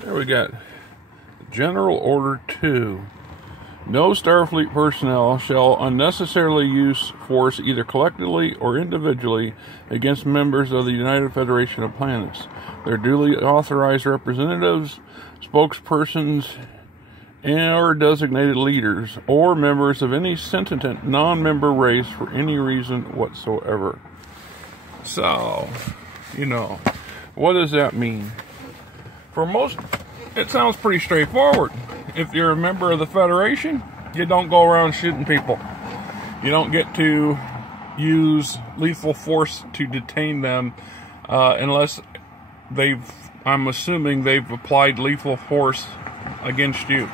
There we got General Order 2. No Starfleet personnel shall unnecessarily use force either collectively or individually against members of the United Federation of Planets, their duly authorized representatives, spokespersons, or designated leaders, or members of any sentient non-member race for any reason whatsoever. So, what does that mean? For most, it sounds pretty straightforward. If you're a member of the Federation, you don't go around shooting people. You don't get to use lethal force to detain them unless I'm assuming they've applied lethal force against you,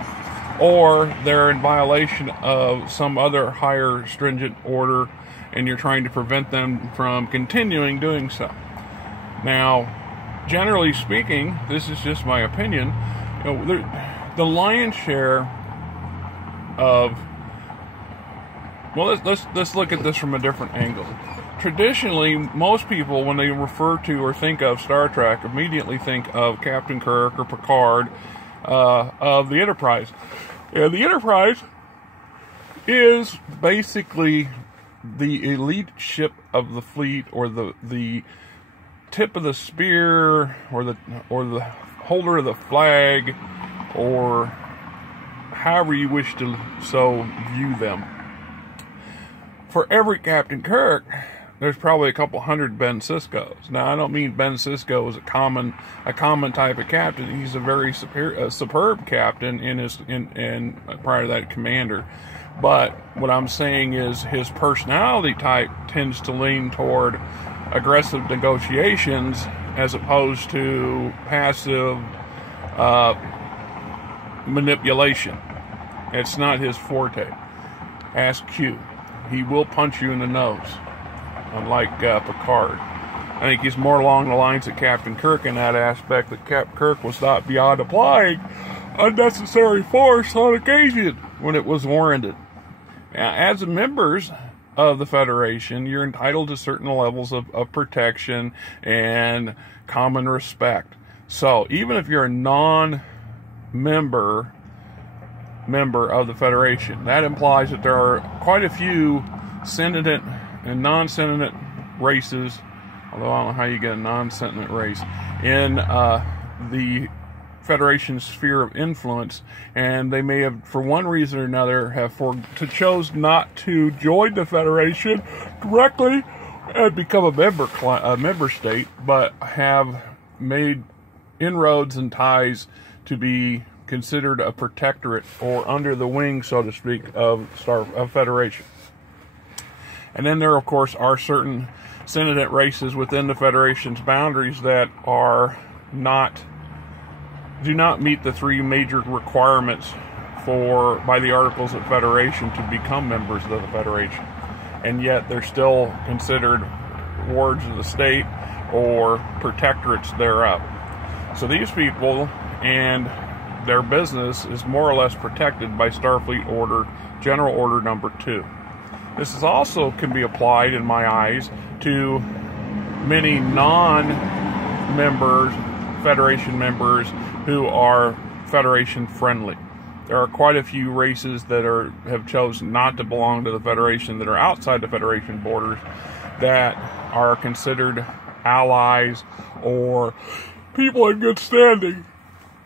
or they're in violation of some other higher stringent order and you're trying to prevent them from continuing doing so. Now, generally speaking, this is just my opinion, the lion's share of, well, let's look at this from a different angle. Traditionally, most people, when they refer to or think of Star Trek, immediately think of Captain Kirk or Picard of the Enterprise. And the Enterprise is basically the elite ship of the fleet, or the tip of the spear, or the holder of the flag, or however you wish to so view them. For every Captain Kirk, there's probably a couple hundred Ben Siskos. Now, I don't mean Ben Sisko is a common type of captain. He's a very superb captain in prior to that, commander. But what I'm saying is his personality type tends to lean toward aggressive negotiations as opposed to passive manipulation. It's not his forte. Ask Q. He will punch you in the nose, unlike Picard. I think he's more along the lines of Captain Kirk in that aspect, that Captain Kirk was not beyond applying unnecessary force on occasion when it was warranted. Now, as members of the Federation, you're entitled to certain levels of protection and common respect. So even if you're a non-member of the Federation, that implies that there are quite a few sentient and non-sentient races, although I don't know how you get a non-sentient race, in the Federation's sphere of influence, and they may have, for one reason or another, chose not to join the Federation directly and become a member state, but have made inroads and ties to be considered a protectorate, or under the wing, so to speak, of Federation. And then there, of course, are certain sentient races within the Federation's boundaries that do not meet the three major requirements by the Articles of Federation to become members of the Federation. And yet they're still considered wards of the state or protectorates thereof. So these people and their business is more or less protected by Starfleet Order, General Order Number 2. This is also can be applied, in my eyes, to many non-members, Federation members, who are Federation friendly. There are quite a few races that have chosen not to belong to the Federation, that are outside the Federation borders, that are considered allies or people in good standing.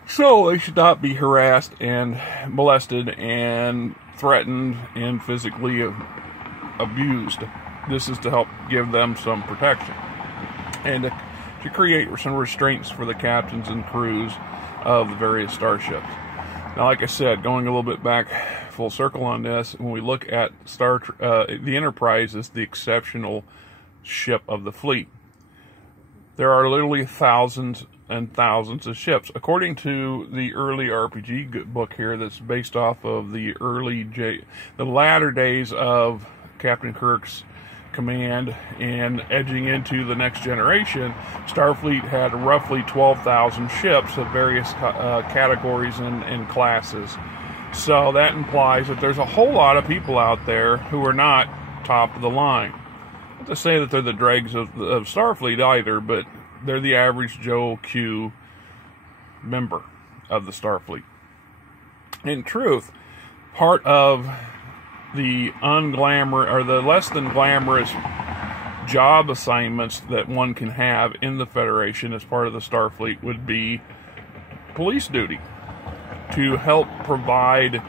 So they should not be harassed and molested and threatened and physically abused. This is to help give them some protection and to create some restraints for the captains and crews of the various starships. Now, like I said, going a little bit back full circle on this, when we look at the Enterprise as the exceptional ship of the fleet, there are literally thousands and thousands of ships. According to the early RPG book here, that's based off of the latter days of Captain Kirk's command and edging into the next generation, Starfleet had roughly 12,000 ships of various categories and classes. So that implies that there's a whole lot of people out there who are not top of the line. Not to say that they're the dregs of Starfleet either, but they're the average Joe Q member. of the Starfleet. In truth, part of the or the less than glamorous job assignments that one can have in the Federation as part of the Starfleet would be police duty, to help provide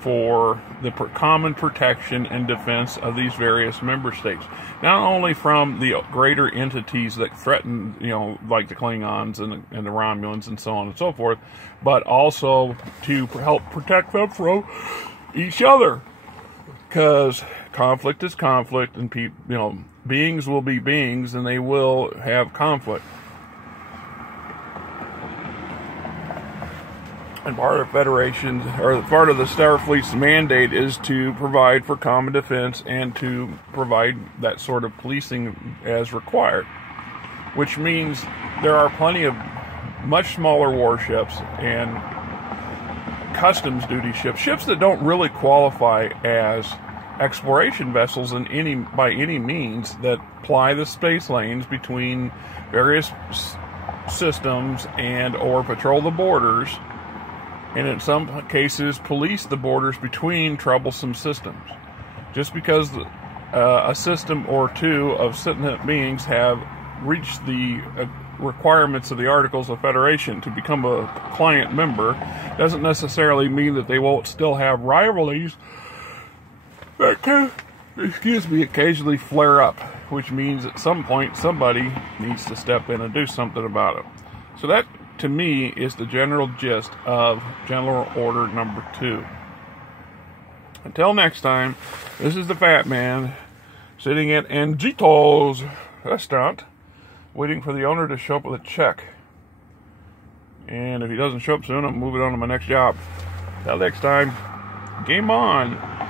for the common protection and defense of these various member states, not only from the greater entities that threaten, like the Klingons and the Romulans and so on and so forth, but also to help protect them from each other, because conflict is conflict, and beings will be beings, and they will have conflict. And part of Federation, or part of the Starfleet's mandate, is to provide for common defense and to provide that sort of policing as required. Which means there are plenty of much smaller warships and customs duty ships that don't really qualify as exploration vessels by any means, that ply the space lanes between various systems and or patrol the borders, and in some cases police the borders between troublesome systems. Just because a system or two of sentient beings have reached the requirements of the Articles of Federation to become a client member doesn't necessarily mean that they won't still have rivalries that can, occasionally flare up, which means at some point somebody needs to step in and do something about it. So that, to me, is the general gist of General Order Number 2. Until next time, this is the Fat Man sitting at Angito's restaurant, waiting for the owner to show up with a check. And if he doesn't show up soon, I'm moving on to my next job. Till next time, game on!